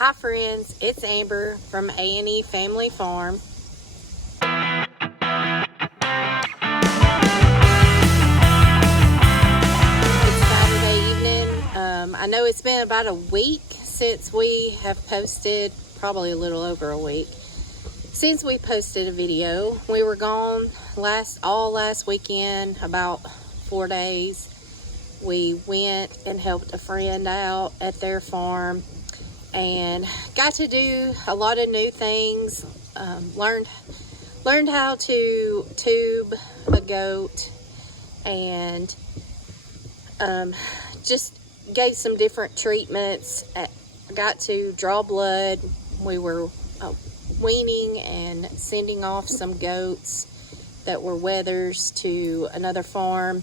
Hi friends, it's Amber from A&E Family Farm. It's Saturday evening. I know it's been about a week since we have posted, probably a little over a week, since we posted a video. We were gone all last weekend, about 4 days. We went and helped a friend out at their farm and got to do a lot of new things. Learned how to tube a goat, and just gave some different treatments. Got to draw blood. We were weaning and sending off some goats that were wethers to another farm.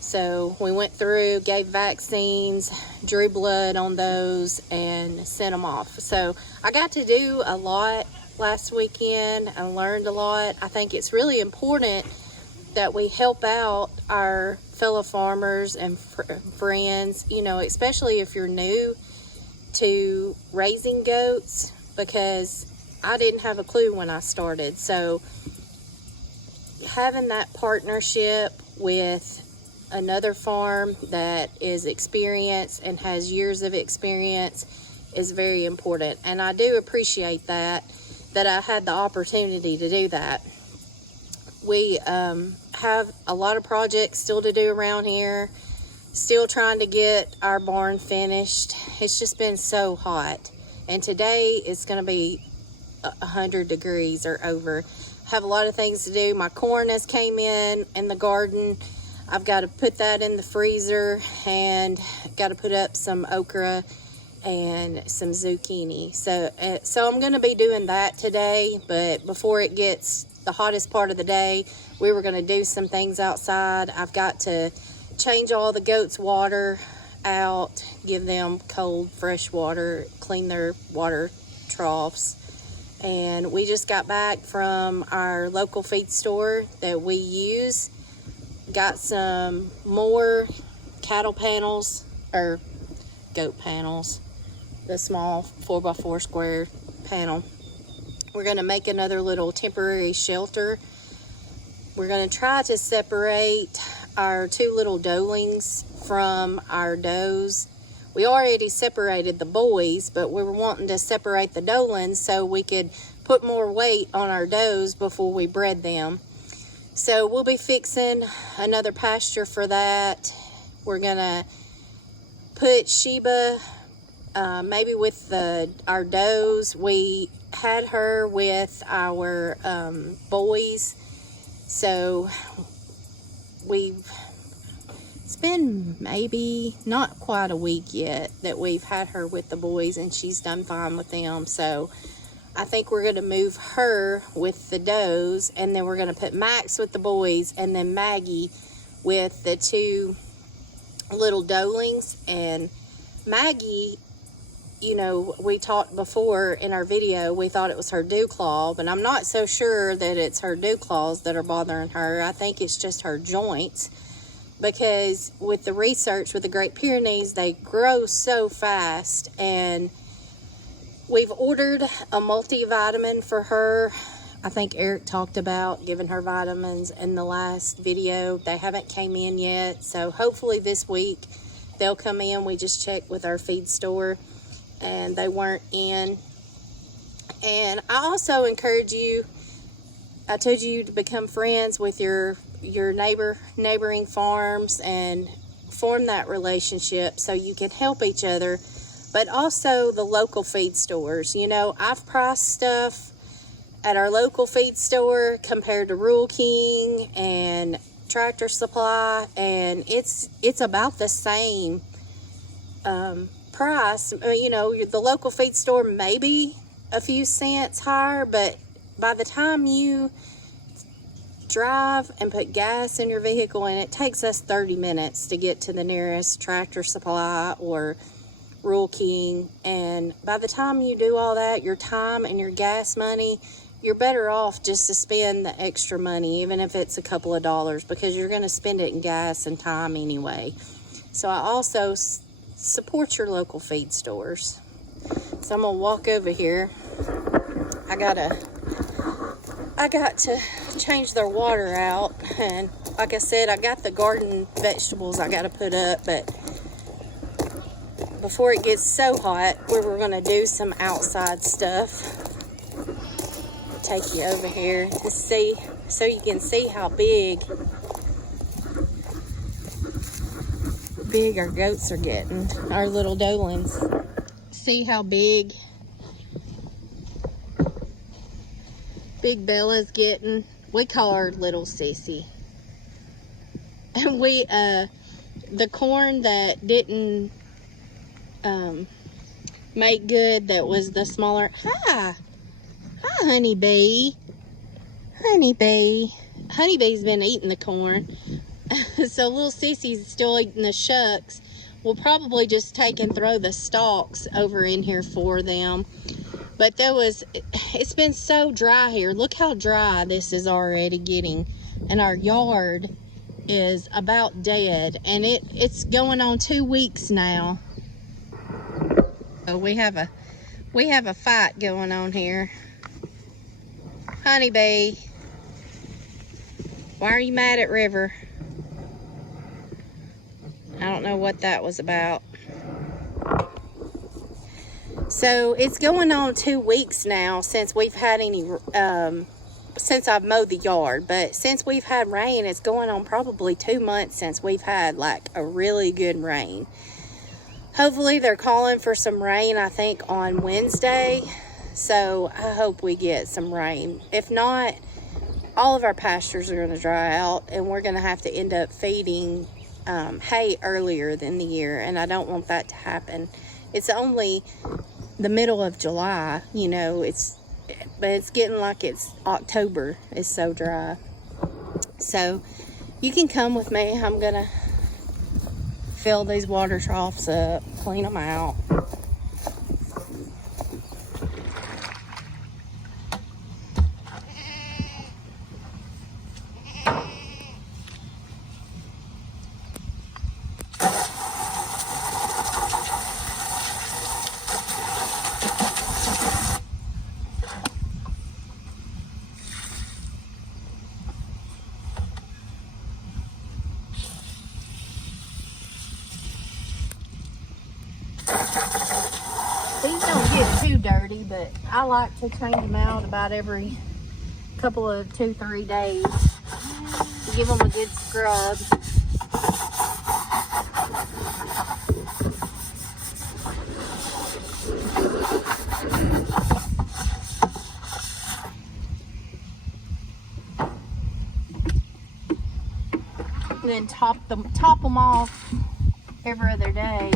So we went through, gave vaccines, drew blood on those, and sent them off. So I got to do a lot last weekend. I learned a lot. I think it's really important that we help out our fellow farmers and friends, you know, especially if you're new to raising goats, because I didn't have a clue when I started. So having that partnership with another farm that is experienced and has years of experience is very important, and I do appreciate that I had the opportunity to do that. We have a lot of projects still to do around here, still trying to get our barn finished. It's just been so hot, and today it's going to be 100 degrees or over. Have a lot of things to do. My corn has came in the garden. I've got to put that in the freezer, and got to put up some okra and some zucchini. So I'm going to be doing that today, but before it gets the hottest part of the day, we were going to do some things outside. I've got to change all the goats' water out, give them cold, fresh water, clean their water troughs. And we just got back from our local feed store that we use. Got some more cattle panels, or goat panels, the small 4x4 square panel. We're going to make another little temporary shelter. We're going to try to separate our two little doelings from our does. We already separated the boys, but we were wanting to separate the doelings so we could put more weight on our does before we bred them. So we'll be fixing another pasture for that. We're gonna put Sheba maybe with our does. We had her with our boys, so it's been maybe not quite a week yet that we've had her with the boys, and she's done fine with them. So I think we're going to move her with the does, and then we're going to put Max with the boys, and then Maggie with the two little doelings. And Maggie, you know, we talked before in our video, we thought it was her dew claw, but I'm not so sure that it's her dew claws that are bothering her. I think it's just her joints, because with the research with the Great Pyrenees, they grow so fast. And we've ordered a multivitamin for her. I think Eric talked about giving her vitamins in the last video. They haven't came in yet, so hopefully this week they'll come in. We just checked with our feed store and they weren't in. And I also encourage you, I told you to become friends with your neighboring farms and form that relationship so you can help each other. But also the local feed stores. You know, I've priced stuff at our local feed store compared to Rural King and Tractor Supply, and it's about the same price. You know, the local feed store may be a few cents higher, but by the time you drive and put gas in your vehicle, and it takes us 30 minutes to get to the nearest Tractor Supply or Rural King, and by the time you do all that, your time and your gas money, you're better off just to spend the extra money, even if it's a couple of dollars, because you're going to spend it in gas and time anyway. So I also support your local feed stores. So I'm gonna walk over here. I got to change their water out, and like I said, I got the garden vegetables I gotta put up, but before it gets so hot, we're gonna do some outside stuff. I'll take you over here to see, so you can see how big our goats are getting, our little doelings. See how big Bella's getting. We call her Little Sissy. And we, the corn that didn't make good, that was the smaller, hi honeybee. Honeybee's been eating the corn. So little Sissy's still eating the shucks. We'll probably just take and throw the stalks over in here for them. But it's been so dry here. Look how dry this is already getting. And our yard is about dead. And it's going on 2 weeks now. So we have a fight going on here. Honeybee, why are you mad at River? I don't know what that was about. So it's going on 2 weeks now since we've had since I've mowed the yard. But since we've had rain, it's going on probably 2 months since we've had like a really good rain. Hopefully they're calling for some rain, I think, on Wednesday. So I hope we get some rain. If not, all of our pastures are going to dry out, and we're going to have to end up feeding hay earlier than the year, and I don't want that to happen. It's only the middle of July, you know, but it's getting like it's October. It's so dry. So you can come with me. I'm gonna fill these water troughs up, clean them out. These don't get too dirty, but I like to change them out about every couple of 2-3 days to give them a good scrub. And then top them off every other day.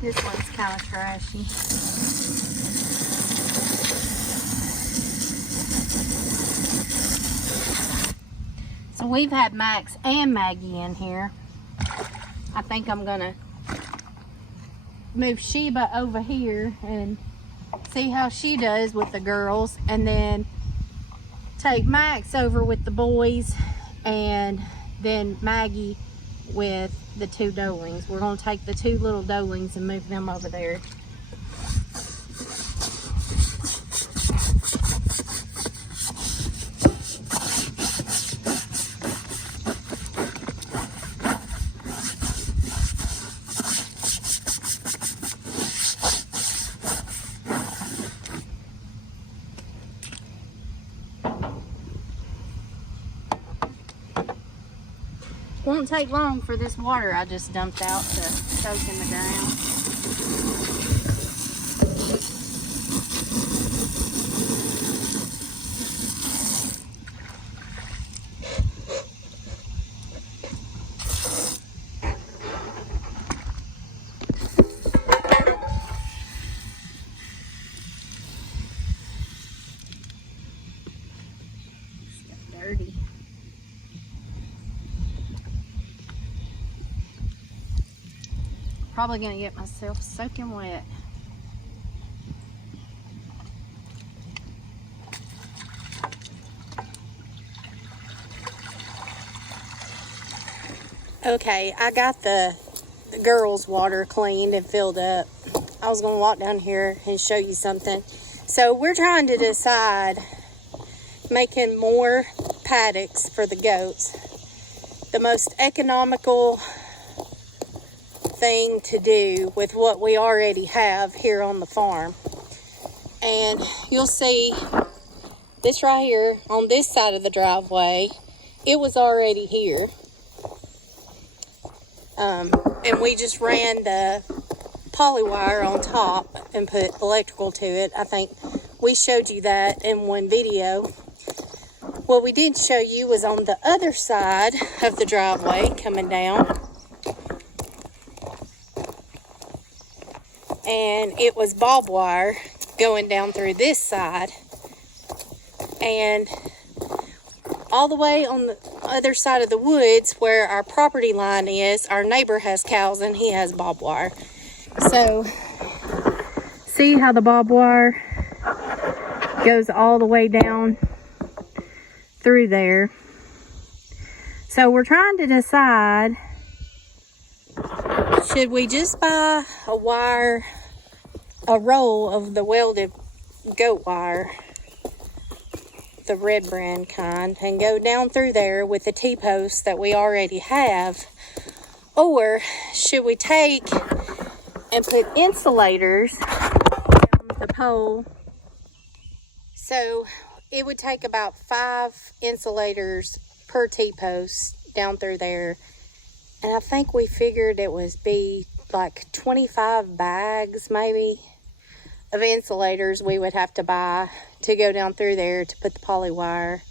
This one's kind of trashy. So we've had Max and Maggie in here. I think I'm gonna move Sheba over here and see how she does with the girls, and then take Max over with the boys, and then Maggie with the 2 doelings. We're going to take the 2 little doelings and move them over there. Won't take long for this water I just dumped out to soak in the ground. It's dirty. Probably gonna get myself soaking wet. Okay, I got the girls' water cleaned and filled up. I was going to walk down here and show you something. So we're trying to decide making more paddocks for the goats. The most economical thing to do with what we already have here on the farm. And you'll see this right here on this side of the driveway, it was already here. And we just ran the poly wire on top and put electrical to it. I think we showed you that in one video. What we didn't show you was on the other side of the driveway coming down. And it was barbed wire going down through this side. And all the way on the other side of the woods where our property line is, our neighbor has cows and he has barbed wire. So, see how the barbed wire goes all the way down through there. So we're trying to decide, should we just buy a roll of the welded goat wire, the red brand kind, and go down through there with the T-posts that we already have? Or should we take and put insulators down the pole? So it would take about 5 insulators per T-post down through there. And I think we figured it would be like 25 bags maybe of insulators we would have to buy to go down through there to put the poly wire.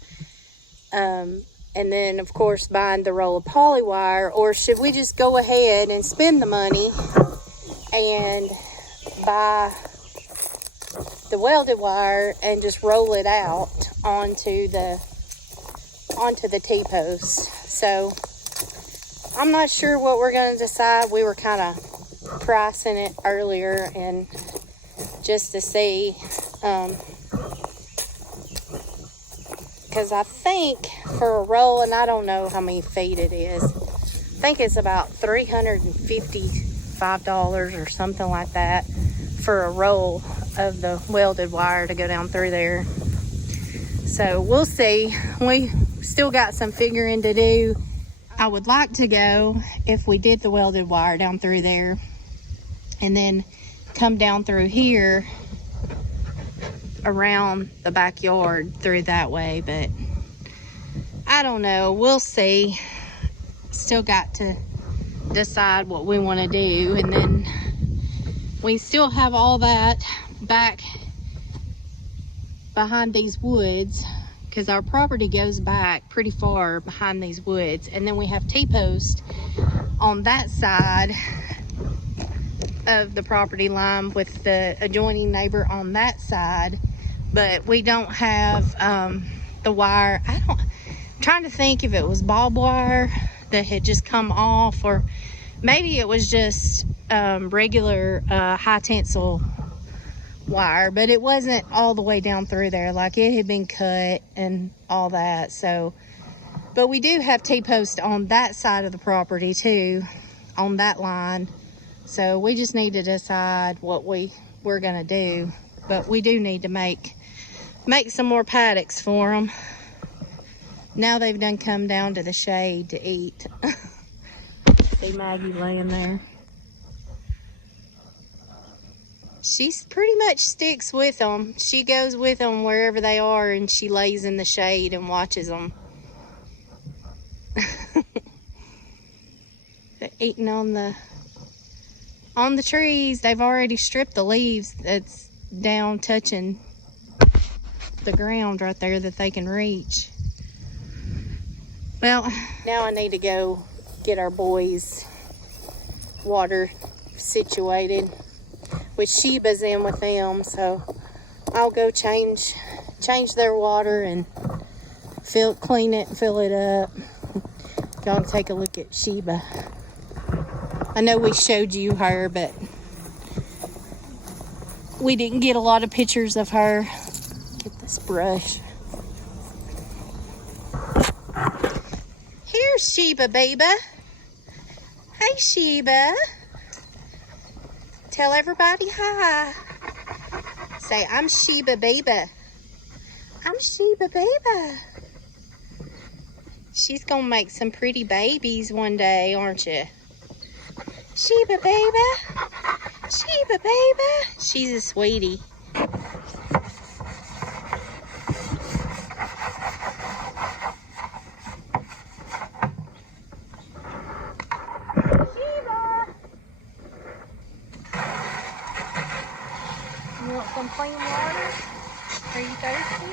And then of course buying the roll of poly wire. Or should we just go ahead and spend the money and buy the welded wire and just roll it out onto the T-post? So I'm not sure what we're going to decide. We were kind of pricing it earlier and just to see, because I think for a roll, and I don't know how many feet it is, I think it's about $355 or something like that for a roll of the welded wire to go down through there. So we'll see. We still got some figuring to do. I would like to go, if we did the welded wire down through there and then come down through here around the backyard through that way, but I don't know. We'll see. Still got to decide what we want to do. And then we still have all that back behind these woods, because our property goes back pretty far behind these woods. And then we have T-post on that side of the property line with the adjoining neighbor on that side. But we don't have the wire. I'm trying to think if it was barbed wire that had just come off, or maybe it was just regular high tensile wire, but it wasn't all the way down through there. Like, it had been cut and all that. So, but we do have T-post on that side of the property too, on that line. So we just need to decide what we're gonna do. But we do need to make some more paddocks for them. Now they've done come down to the shade to eat. See Maggie laying there. She pretty much sticks with them. She goes with them wherever they are, and she lays in the shade and watches them. They're eating on the trees. They've already stripped the leaves that's down touching the ground right there that they can reach. Well, now I need to go get our boys' water situated, with Sheba's in with them, so I'll go change their water and clean it and fill it up. Y'all can take a look at Sheba. I know we showed you her, but we didn't get a lot of pictures of her. Get this brush. Here's Sheba, baby. Hey, Sheba. Tell everybody hi. Say, I'm Sheba Baby. I'm Sheba Baby. She's gonna make some pretty babies one day, aren't you? Sheba Baby. Sheba Baby. She's a sweetie. You want some clean water? Are you thirsty?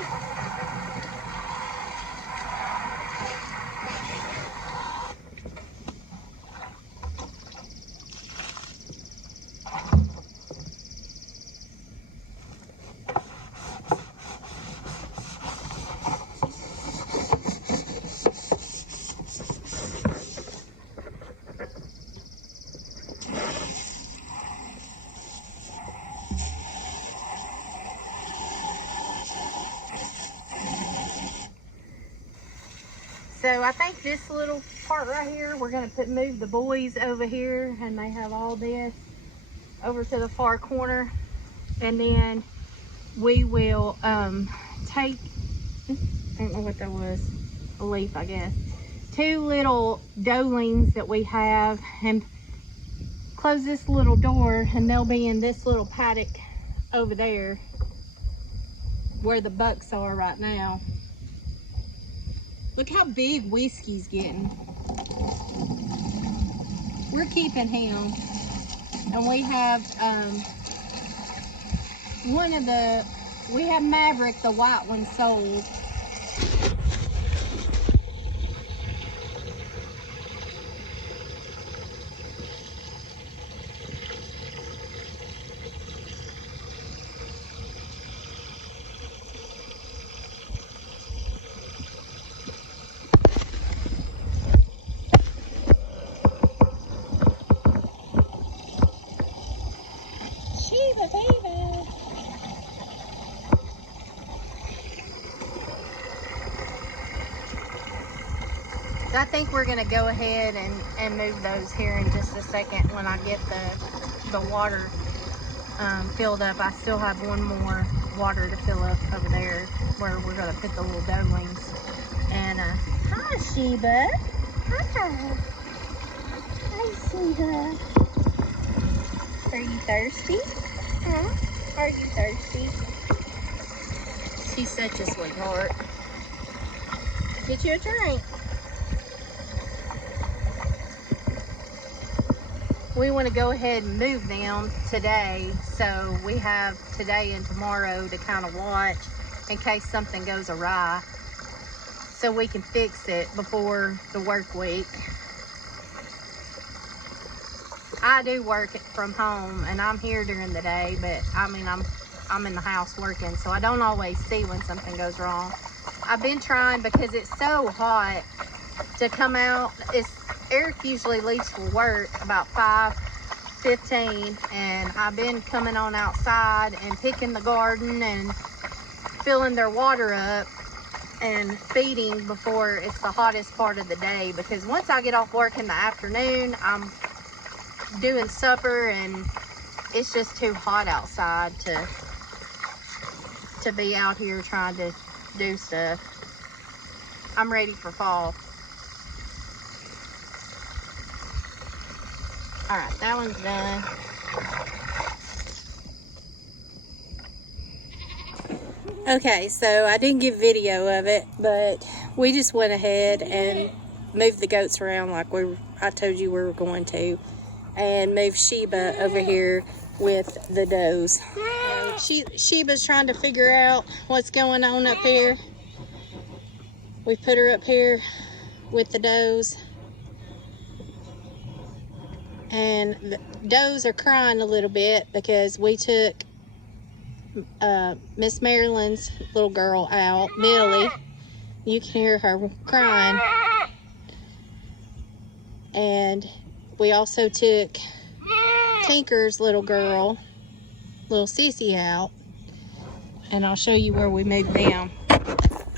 So I think this little part right here, we're gonna move the boys over here, and they have all this over to the far corner, and then we will take, I don't know what that was, a leaf I guess, 2 little doelings that we have, and close this little door, and they'll be in this little paddock over there where the bucks are right now. Look how big Whiskey's getting. We're keeping him. And we have we have Maverick, the white one, sold. Sheba Baby. I think we're gonna go ahead and move those here in just a second when I get the water filled up. I still have one more water to fill up over there where we're gonna put the little doelings. And hi Sheba. Hi. Hi Sheba. Are you thirsty? Huh? Are you thirsty? She's such a sweetheart. Get you a drink. We want to go ahead and move them today, so we have today and tomorrow to kind of watch in case something goes awry, so we can fix it before the work week. I do work from home, and I'm here during the day, but I mean, I'm in the house working, so I don't always see when something goes wrong. I've been trying, because it's so hot, to come out. Eric usually leaves for work about 5:15, and I've been coming on outside and picking the garden and filling their water up and feeding before it's the hottest part of the day, because once I get off work in the afternoon, I'm doing supper and it's just too hot outside to be out here trying to do stuff. I'm ready for fall. All right, that one's done. Okay, so I didn't get video of it, but we just went ahead and moved the goats around like I told you we were going to, and moved Sheba over here with the does. Sheba's trying to figure out what's going on up here. We put her up here with the does, and the does are crying a little bit because we took Miss Marilyn's little girl out, Millie. You can hear her crying. And we also took Tinker's little girl, little Sissy, out, and I'll show you where we moved them.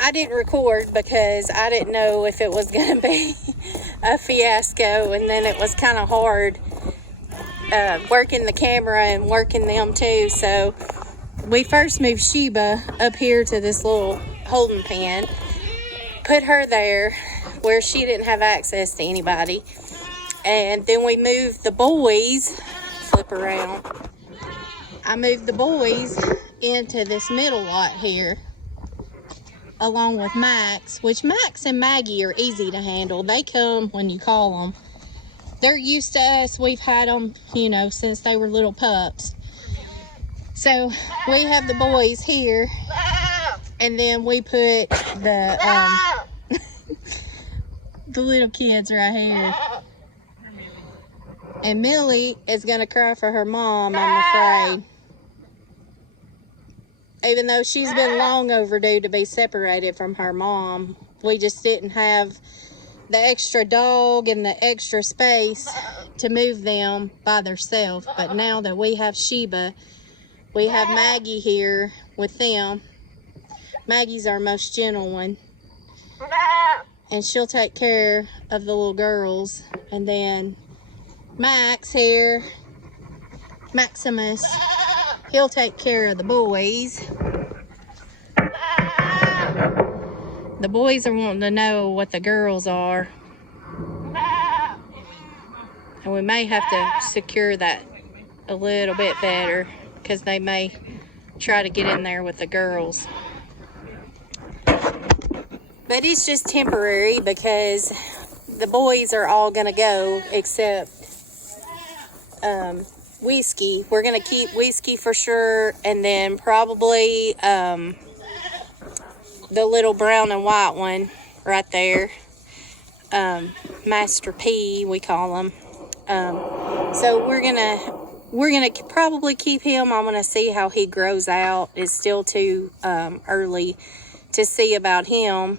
I didn't record because I didn't know if it was gonna be a fiasco, and then it was kind of hard working the camera and working them too. So we first moved Sheba up here to this little holding pen, put her there where she didn't have access to anybody, and then we moved the boys, flip around, I moved the boys into this middle lot here along with Max, which Max and Maggie are easy to handle. They come when you call them. They're used to us. We've had them, you know, since they were little pups. So we have the boys here, and then we put the the little kids right here. And Millie is gonna cry for her mom, I'm afraid. Even though she's been long overdue to be separated from her mom, we just didn't have the extra dog and the extra space to move them by themselves. But now that we have Sheba, we have Maggie here with them. Maggie's our most gentle one, and she'll take care of the little girls. And then Max here, Maximus, he'll take care of the boys. The boys are wanting to know what the girls are, and we may have to secure that a little bit better, because they may try to get in there with the girls. But it's just temporary, because the boys are all gonna go except Whiskey. We're gonna keep Whiskey for sure, and then probably the little brown and white one right there, Master P, we call him. So we're gonna probably keep him. I'm gonna see how he grows out. It's still too early to see about him,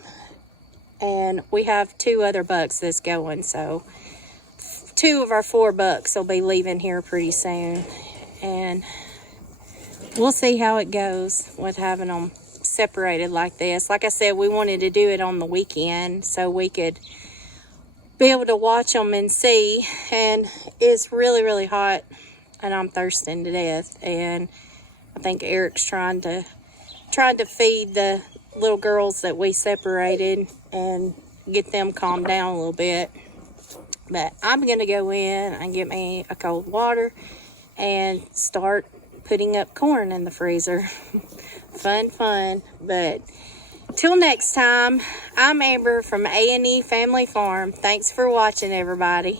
and we have 2 other bucks that's going, so 2 of our 4 bucks will be leaving here pretty soon, and we'll see how it goes with having them separated like this. Like I said, we wanted to do it on the weekend so we could be able to watch them and see. And it's really, really hot, and I'm thirsting to death, and I think Eric's trying to feed the little girls that we separated and get them calmed down a little bit. But I'm gonna go in and get me a cold water and start putting up corn in the freezer. Fun. But till next time, I'm Amber from A&E Family Farm. Thanks for watching, everybody.